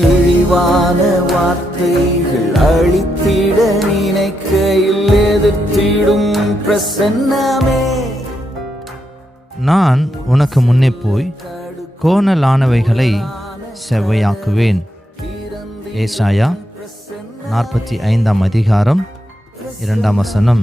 இழிவான வார்த்தைகள் அழித்திட நினைக்கையில் எதிர்த்திடும் பிரசன்னமே. நான் உனக்கு முன்னே போய் கோணலானவைகளை செவ்வையாக்குவேன். ஏசாயா நாற்பத்தி ஐந்தாம் அதிகாரம் இரண்டாம் வசனம்.